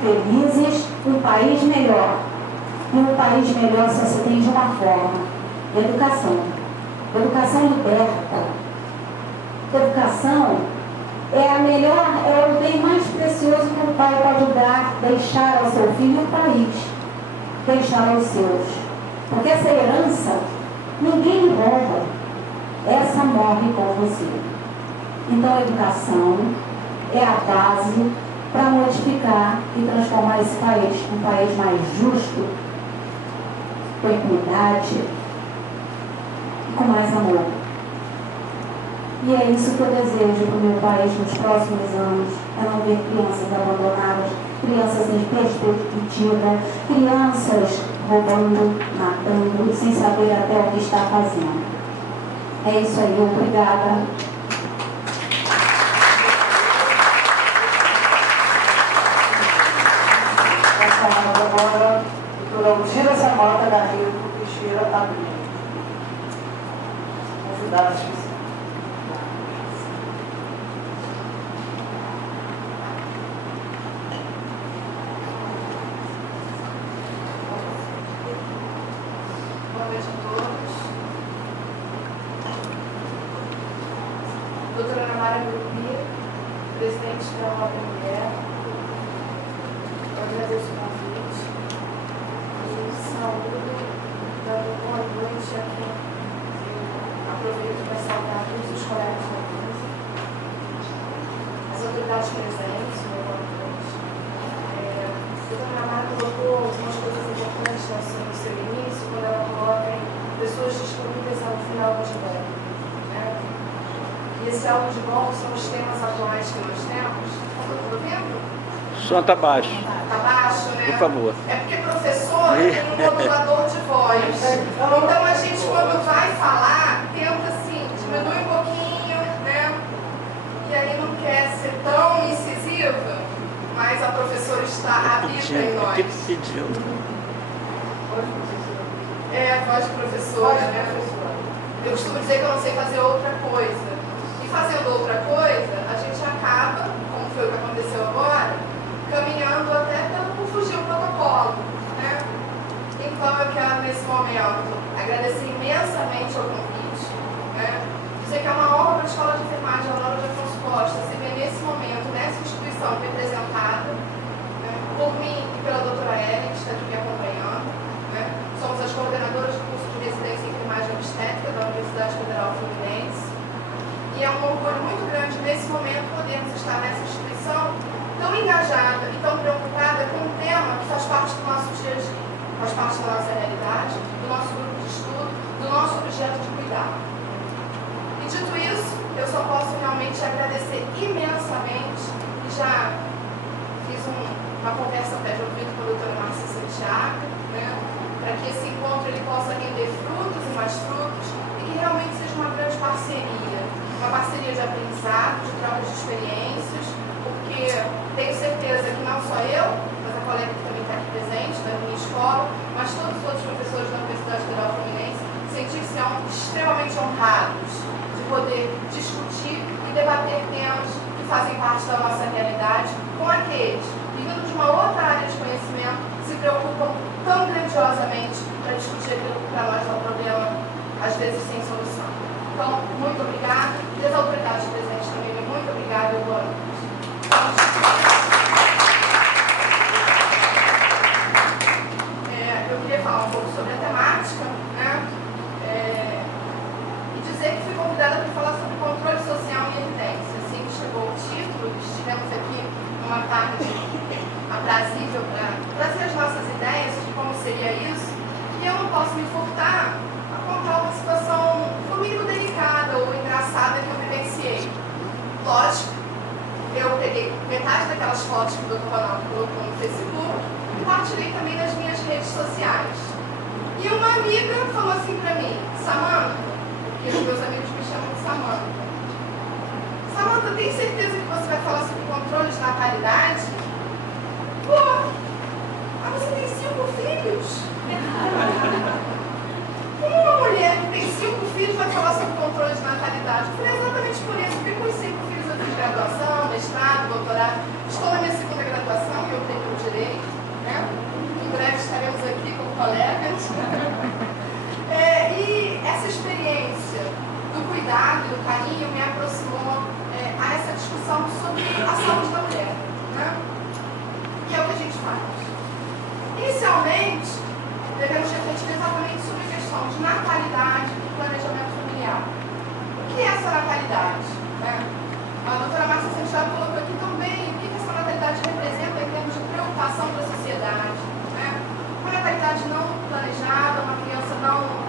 felizes, um país melhor. E um país melhor só se tem de uma forma: educação. Educação liberta. Educação é a melhor, é o bem mais precioso que o pai pode dar, deixar ao seu filho o país, deixar aos seus. Porque essa herança, ninguém rouba. Essa morre com você. Então a educação é a base para modificar e transformar esse país um país mais justo, com equidade e com mais amor. E é isso que eu desejo para o meu país nos próximos anos, é não ver crianças abandonadas, crianças sem perspectiva, crianças roubando, matando, sem saber até o que está fazendo. É isso aí, obrigada. Agora, doutora Aldira Samanta Garrido Teixeira Abril. Convidada especial. Boa noite a todos. Doutora Ana Mara Grupi, presidente da Roda Mulher. Eu agradeço o convite e saúdo, dando boa noite a quem aproveito para saudar todos os colegas da mesa, as autoridades presentes, meu boa noite. A doutora Ana Mara colocou algumas coisas importantes no seu início, quando ela coloca em pessoas disponíveis ao final de bom. E esse algo de bom são os temas atuais que nós temos. Estou vendo? O som está baixo. Está baixo, né? Por favor. É porque professor tem um modulador de voz. Então a gente, quando vai falar, tenta assim, diminuir um pouquinho, né? E aí não quer ser tão incisiva, mas a professora está habita em nós. É, voz de professora, né? Eu costumo dizer que eu não sei fazer outra coisa. E fazendo outra coisa, a gente acaba, como foi o que aconteceu agora, caminhando até por fugir o protocolo, né? Então eu quero, nesse momento, agradecer imensamente ao convite, né? Dizer que é uma honra para a Escola de Enfermagem Aurora de Afonso Costa se ver nesse momento, nessa instituição representada, né, por mim e pela doutora Ellen, que está aqui me acompanhando, né? Somos as coordenadoras do curso de residência em enfermagem obstétrica da Universidade Federal Fluminense. E é um orgulho muito grande, nesse momento, podermos estar nessa instituição tão engajada e tão preocupada com um tema que faz parte do nosso dia a dia, faz parte da nossa realidade, do nosso grupo de estudo, do nosso objeto de cuidado. E dito isso, eu só posso realmente agradecer imensamente, e já fiz uma conversa pé de ouvido com a doutora Márcia Santiago, né, para que esse encontro ele possa render frutos e mais frutos, e que realmente seja uma grande parceria, uma parceria de aprendizado, de troca de experiências, porque tenho certeza que não só eu, mas a colega que também está aqui presente, da minha escola, mas todos os outros professores da Universidade Federal Fluminense, sentiram-se extremamente honrados de poder discutir e debater temas que fazem parte da nossa realidade com aqueles que, vindo de uma outra área de conhecimento, se preocupam tão grandiosamente para discutir aquilo que para nós é um problema, às vezes sem solução. Então, muito obrigada. E as autoridades presentes também, muito obrigada e boa noite. Eu queria falar um pouco sobre a temática, né? E dizer que fui convidada para falar sobre controle social e evidência. Assim que chegou o título, estivemos aqui numa tarde aprazível para trazer as nossas ideias de como seria isso. E eu não posso me furtar a contar uma situação, no mínimo delicada ou engraçada que eu vivenciei. Lógico, eu peguei metade daquelas fotos que o Dr. Ronaldo colocou no Facebook e partilhei também nas minhas redes sociais. E uma amiga falou assim para mim: Samanta, porque os meus amigos me chamam de Samanta. Samanta, tem certeza que você vai falar sobre controle de natalidade? Pô, mas você tem 5 filhos. Como uma mulher que tem 5 filhos vai falar sobre controle de natalidade? Eu falei exatamente por isso, porque com os 5 filhos eu fiz graduação, mestrado, doutorado, estou na minha segunda graduação e eu tenho o direito caminho me aproximou a essa discussão sobre a saúde da mulher, né? Que é o que a gente faz. Inicialmente, devemos refletir exatamente sobre a questão de natalidade e planejamento familiar. O que é essa natalidade? Né? A doutora Márcia Santiago colocou aqui também o que essa natalidade representa em termos de preocupação para a sociedade. Né? Uma natalidade não planejada, uma criança não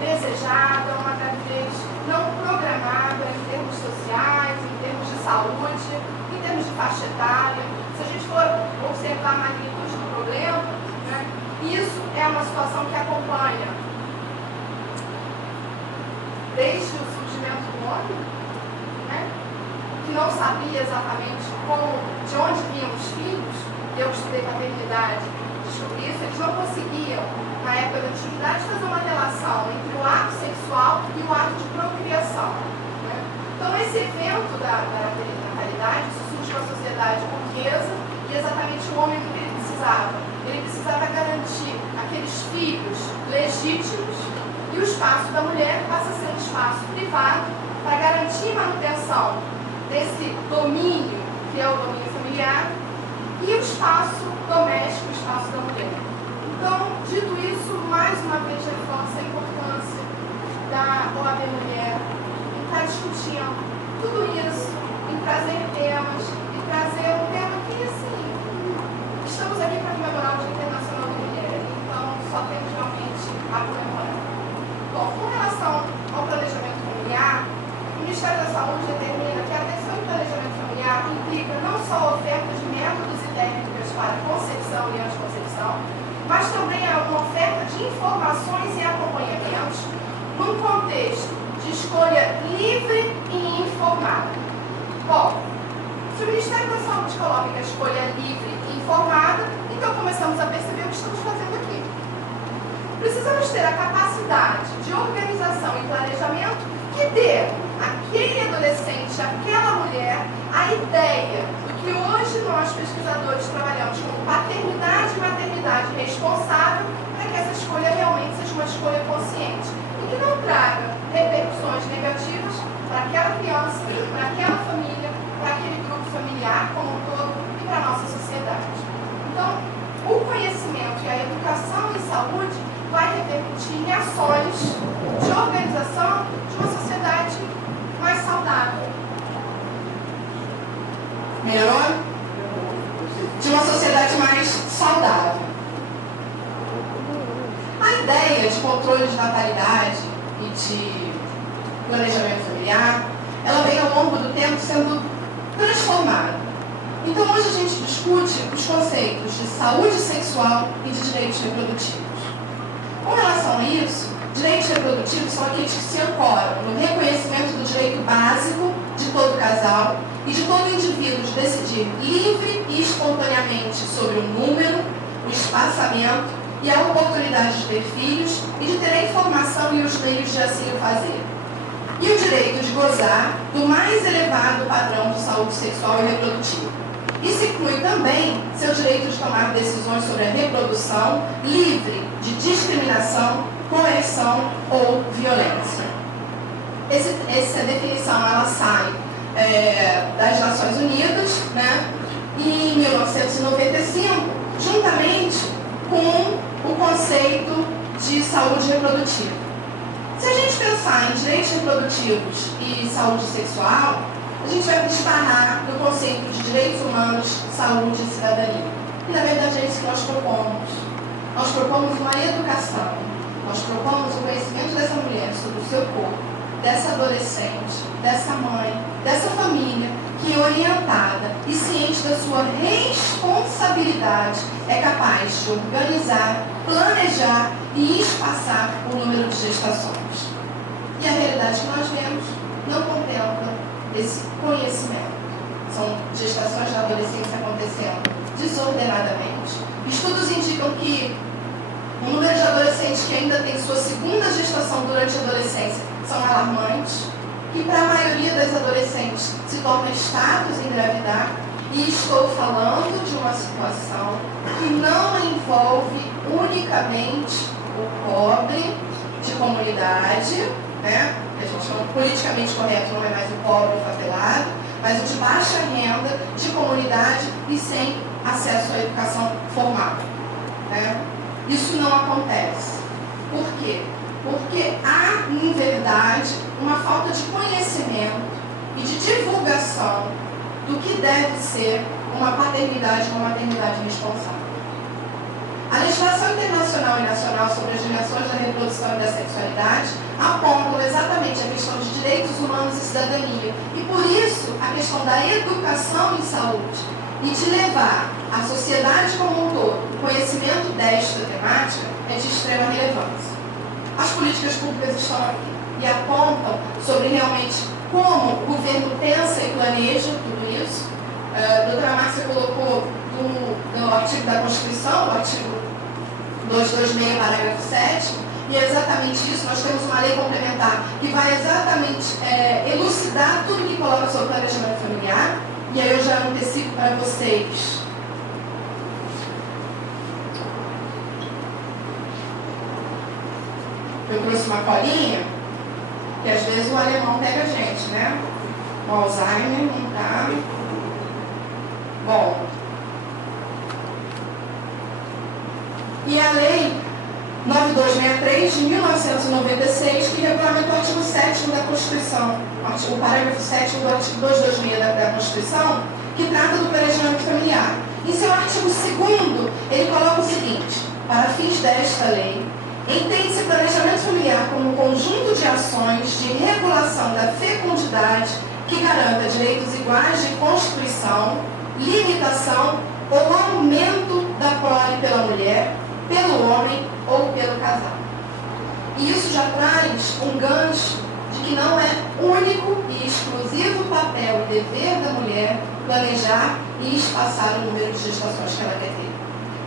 desejada, uma gravidez não programada em termos sociais, em termos de saúde, em termos de faixa etária. Se a gente for observar a magnitude do problema, né, isso é uma situação que acompanha desde o surgimento do homem, né, que não sabia exatamente de onde vinham os filhos. Eu estudei paternidade, descobri isso, eles não conseguiam, na época da antiguidade, fazer uma relação entre o ato sexual e o ato de procriação. Né? Então, esse evento da natalidade, isso surge na sociedade burguesa e exatamente o homem que ele precisava. Ele precisava garantir aqueles filhos legítimos e o espaço da mulher passa a ser um espaço privado para garantir manutenção desse domínio, que é o domínio familiar, e o espaço doméstico, o espaço da mulher. Então, dito isso, mais uma vez reforça a importância da OAB Mulher em estar discutindo tudo isso, em trazer temas, e trazer um tema que, assim, estamos aqui para comemorar o Dia Internacional da Mulher, então só temos realmente a comemorar. Bom, com relação ao planejamento familiar, o Ministério da Saúde determina que a atenção e planejamento familiar implica não só a oferta de métodos e técnicas para concepção e anticoncepção, mas também uma oferta de informações e acompanhamentos num contexto de escolha livre e informada. Bom, se o Ministério da Saúde coloca que a escolha é livre e informada, então começamos a perceber o que estamos fazendo aqui. Precisamos ter a capacidade de organização e planejamento que dê àquele adolescente, àquela mulher, a ideia do que hoje nós, pesquisadores, trabalhamos como paternidade e maternidade responsável, para que essa escolha realmente seja uma escolha consciente e que não traga repercussões negativas para aquela criança, para aquela família, para aquele grupo familiar como um todo e para a nossa sociedade. Então, o conhecimento e a educação em saúde vai repercutir em ações de organização de uma sociedade mais saudável. Melhorou? De uma sociedade mais saudável. A ideia de controle de natalidade e de planejamento familiar, ela vem ao longo do tempo sendo transformada. Então hoje a gente discute os conceitos de saúde sexual e de direitos reprodutivos. Com relação a isso, direitos reprodutivos são aqueles que se ancoram no reconhecimento do direito básico de todo casal e de todo indivíduo de decidir livre e espontaneamente sobre o número, o espaçamento e a oportunidade de ter filhos e de ter a informação e os meios de assim o fazer. E o direito de gozar do mais elevado padrão de saúde sexual e reprodutiva. Isso inclui também seu direito de tomar decisões sobre a reprodução livre de discriminação, coerção ou violência. Essa definição ela sai das Nações Unidas, né, em 1995, juntamente com o conceito de saúde reprodutiva. Se a gente pensar em direitos reprodutivos e saúde sexual, a gente vai esbarrar no conceito de direitos humanos, saúde e cidadania. E na verdade é isso que nós propomos. Nós propomos uma educação, nós propomos o conhecimento dessa mulher sobre o seu corpo, dessa adolescente, dessa mãe, dessa família, que orientada e ciente da sua responsabilidade é capaz de organizar, planejar e espaçar o número de gestações. E a realidade que nós vemos não contempla esse conhecimento. São gestações da adolescência acontecendo desordenadamente. Estudos indicam que o número de adolescentes que ainda tem sua segunda gestação durante a adolescência são alarmantes, que para a maioria das adolescentes se torna status engravidar, e estou falando de uma situação que não envolve unicamente o pobre de comunidade, né? A gente chama politicamente correto, não é mais o pobre, o favelado, mas o de baixa renda, de comunidade e sem acesso à educação formal, né? Isso não acontece. Por quê? Porque há, em verdade, uma falta de conhecimento e de divulgação do que deve ser uma paternidade e uma maternidade responsável. A legislação internacional e nacional sobre as dimensões da reprodução e da sexualidade apontam exatamente a questão de direitos humanos e cidadania. E por isso, a questão da educação em saúde e de levar a sociedade como um todo o conhecimento desta temática é de extrema relevância. As políticas públicas estão aqui e apontam sobre realmente como o governo pensa e planeja tudo isso. A doutora Márcia colocou no artigo da Constituição, o artigo 226, parágrafo 7, e é exatamente isso. Nós temos uma lei complementar que vai exatamente elucidar tudo que coloca sobre o planejamento familiar. E aí eu já antecipo para vocês. Eu trouxe uma colinha, que às vezes o alemão pega a gente, né? O Alzheimer não tá. Bom. E a lei 9263 de 1996, que regulamenta o artigo 7º da Constituição, o parágrafo 7º do artigo 226 da Constituição, que trata do planejamento familiar. Em seu artigo 2º, ele coloca o seguinte: para fins desta lei, entende-se planejamento familiar como um conjunto de ações de regulação da fecundidade que garanta direitos iguais de constituição, limitação ou aumento da prole pela mulher, pelo homem ou pelo casal. E isso já traz um gancho de que não é único e exclusivo papel e dever da mulher planejar e espaçar o número de gestações que ela quer ter.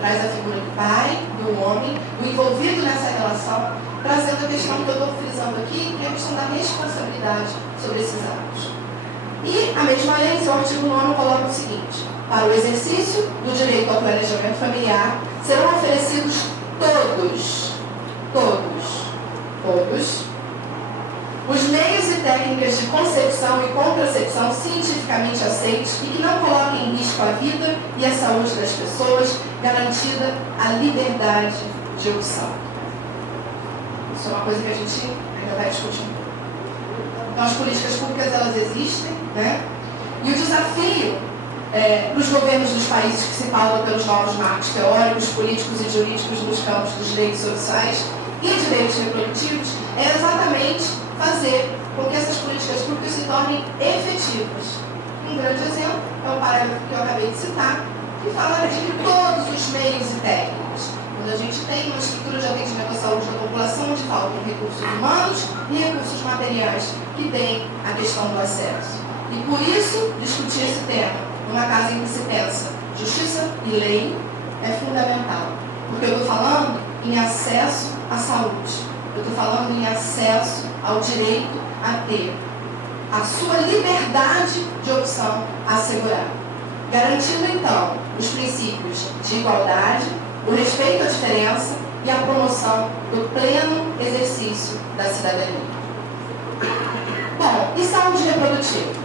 Traz a figura do pai, do homem, do envolvido nessa relação, trazendo a questão que eu estou frisando aqui, que é a questão da responsabilidade sobre esses atos. E a mesma lei, em seu artigo 9, coloca o seguinte: para o exercício do direito ao planejamento familiar, serão oferecidos todos os meios e técnicas de concepção e contracepção cientificamente aceitos e que não coloquem em risco a vida e a saúde das pessoas, garantida a liberdade de opção. Isso é uma coisa que a gente ainda vai discutir. Então, as políticas públicas, elas existem, né? E o desafio para os governos dos países que se pautam pelos novos marcos teóricos, políticos e jurídicos nos campos dos direitos sociais e direitos reprodutivos é exatamente fazer com que essas políticas públicas se tornem efetivas. Um grande exemplo é o parágrafo que eu acabei de citar, que fala de todos os meios e técnicas. Quando a gente tem uma estrutura de atendimento à saúde da população onde faltam recursos humanos e recursos materiais que tem a questão do acesso. E por isso, discutir esse tema numa casa em que se pensa justiça e lei é fundamental. Porque eu estou falando em acesso à saúde. Eu estou falando em acesso ao direito a ter a sua liberdade de opção assegurada. Garantindo, então, os princípios de igualdade, o respeito à diferença e a promoção do pleno exercício da cidadania. Bom, e saúde reprodutiva?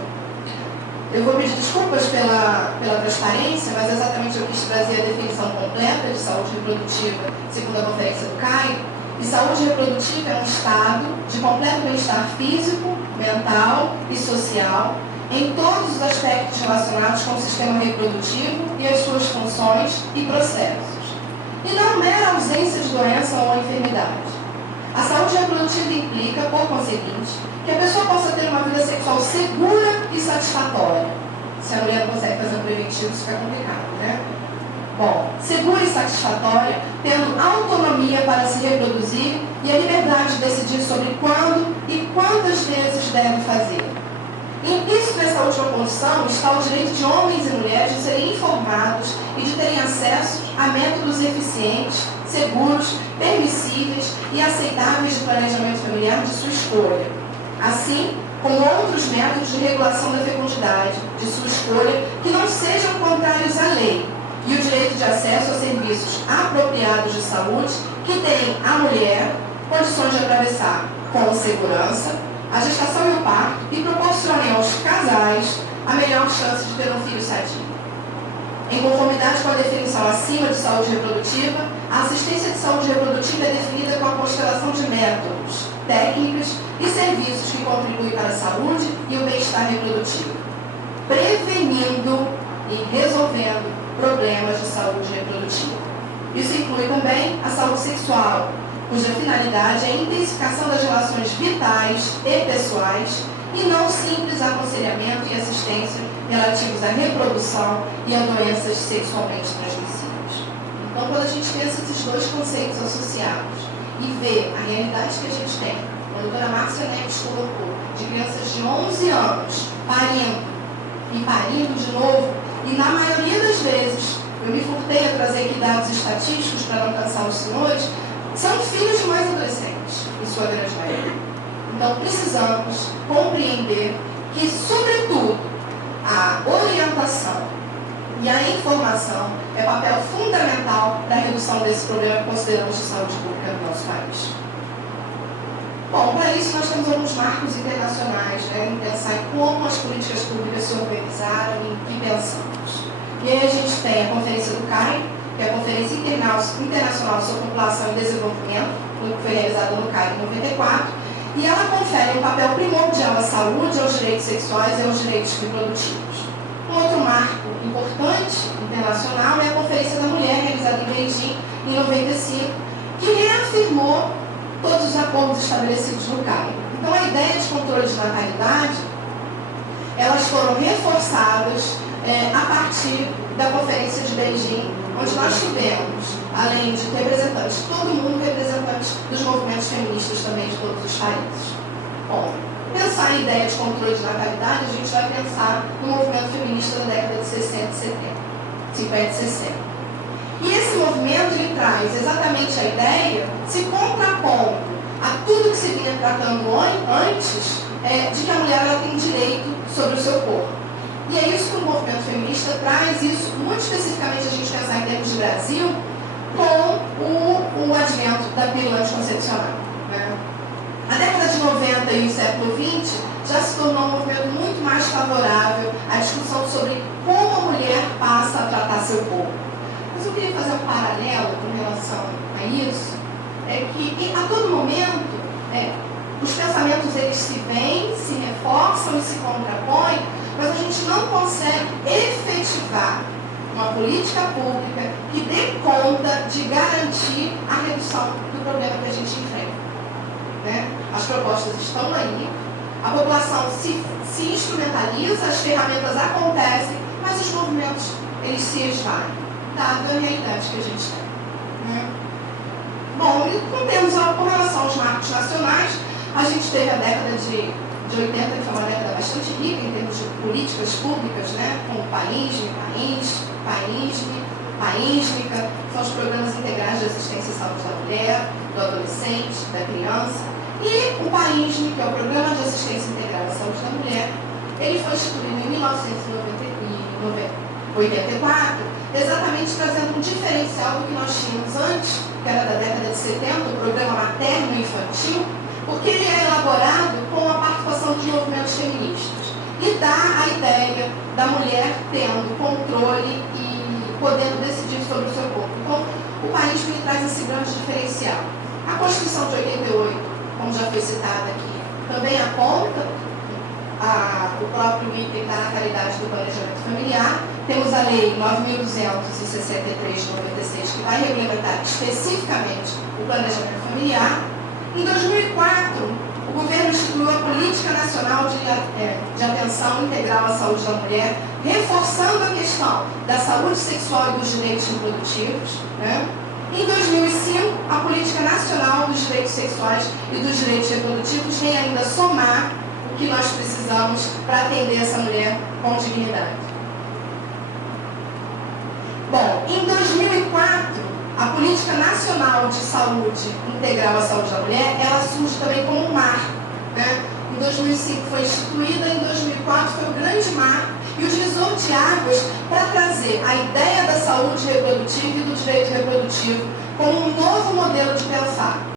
Eu vou pedir desculpas pela transparência, mas exatamente eu quis trazer a definição completa de saúde reprodutiva segundo a Conferência do Cairo. E saúde reprodutiva é um estado de completo bem-estar físico, mental e social em todos os aspectos relacionados com o sistema reprodutivo e as suas funções e processos. E não mera ausência de doença ou enfermidade. A saúde reprodutiva implica, por conseguinte, que a pessoa possa ter uma vida sexual segura e satisfatória. Se a mulher não consegue fazer um preventivo, isso fica complicado, né? Bom, segura e satisfatória, tendo autonomia para se reproduzir e a liberdade de decidir sobre quando e quantas vezes deve fazer. Implícito nessa última condição está o direito de homens e mulheres de serem informados e de terem acesso a métodos eficientes, seguros, permissíveis e aceitáveis de planejamento familiar de sua escolha, assim como outros métodos de regulação da fecundidade de sua escolha que não sejam contrários à lei, e o direito de acesso a serviços apropriados de saúde que deem à mulher condições de atravessar com segurança a gestação e o parto e proporcionem aos casais a melhor chance de ter um filho sadio. Em conformidade com a definição acima de saúde reprodutiva, a assistência de saúde reprodutiva é definida com a constelação de métodos, técnicas e serviços que contribuem para a saúde e o bem-estar reprodutivo, prevenindo e resolvendo problemas de saúde reprodutiva. Isso inclui também a saúde sexual, cuja finalidade é a intensificação das relações vitais e pessoais e não simples aconselhamento e assistência relativos à reprodução e a doenças sexualmente transmissíveis. Então, quando a gente pensa esses dois conceitos associados e vê a realidade que a gente tem, a doutora Márcia Neves colocou, de crianças de 11 anos parindo e parindo de novo, e na maioria das vezes, eu me furtei a trazer aqui dados estatísticos para não cansar os senhores, são filhos de mães adolescentes, em sua grande maioria. Então, precisamos compreender que, sobretudo, a orientação e a informação é papel fundamental da redução desse problema que consideramos de saúde pública no nosso país. Bom, para isso nós temos alguns marcos internacionais, em pensar em como as políticas públicas se organizaram e o que pensamos. E aí a gente tem a Conferência do CAI, que é a Conferência Internacional sobre População e Desenvolvimento, que foi realizada no CAI em 94, e ela confere um papel primordial à saúde, aos direitos sexuais e aos direitos reprodutivos. Um outro marco importante internacional é a Conferência da Mulher, realizada em Beijing em 95, que reafirmou todos os acordos estabelecidos no CAI. Então, a ideia de controle de natalidade, elas foram reforçadas a partir da Conferência de Beijing, onde nós tivemos, além de representantes de todo mundo, representantes dos movimentos feministas também de todos os países. Bom, pensar em ideia de controle de natalidade, a gente vai pensar no movimento feminista da década de 60 e 70, 50 e 60. E esse movimento, ele traz exatamente a ideia, se contrapondo a tudo que se vinha tratando antes, de que a mulher ela tem direito sobre o seu corpo. E é isso que o movimento feminista traz, isso muito especificamente a gente pensar em termos de Brasil, com o advento da pílula anticoncepcional. Né? A década de 90 e o século XX já se tornou um movimento muito mais favorável à discussão sobre como a mulher passa a tratar seu corpo. Mas eu queria fazer um paralelo com relação a isso, é que a todo momento os pensamentos eles se vêm, se reforçam e se contrapõem, mas a gente não consegue efetivar uma política pública que dê conta de garantir a redução do problema que a gente enfrenta. Né? As propostas estão aí, a população se instrumentaliza, as ferramentas acontecem, mas os movimentos eles se esvaem, dado a realidade que a gente tem. Né? Bom, e com relação aos marcos nacionais, a gente teve a década de 80, que foi uma década bastante rica em termos de políticas públicas, né? Como PAISME, PAISMICA, que são os programas integrais de assistência e saúde da mulher, do adolescente, da criança. E o PAISME, que é o Programa de Assistência Integral à Saúde da Mulher, ele foi instituído em 1984, exatamente trazendo um diferencial do que nós tínhamos antes, que era da década de 70, o Programa Materno-Infantil, porque ele é elaborado com a participação dos movimentos feministas e dá a ideia da mulher tendo controle e podendo decidir sobre o seu corpo. Então, o país me traz esse grande diferencial. A Constituição de 88, como já foi citada aqui, também aponta o próprio item da natalidade do planejamento familiar. Temos a Lei 9.263 de 96, que vai regulamentar especificamente o planejamento familiar. Em 2004, o governo instituiu a Política Nacional de Atenção Integral à Saúde da Mulher, reforçando a questão da saúde sexual e dos direitos reprodutivos. Né? Em 2005, a Política Nacional dos Direitos Sexuais e dos Direitos Reprodutivos vem ainda somar o que nós precisamos para atender essa mulher com dignidade. Bom, em 2004, a Política Nacional de Saúde Integral à Saúde da Mulher, ela surge também como um marco. Né? Em 2005 foi instituída, em 2004 foi o grande marco e o divisor de águas para trazer a ideia da saúde reprodutiva e do direito reprodutivo como um novo modelo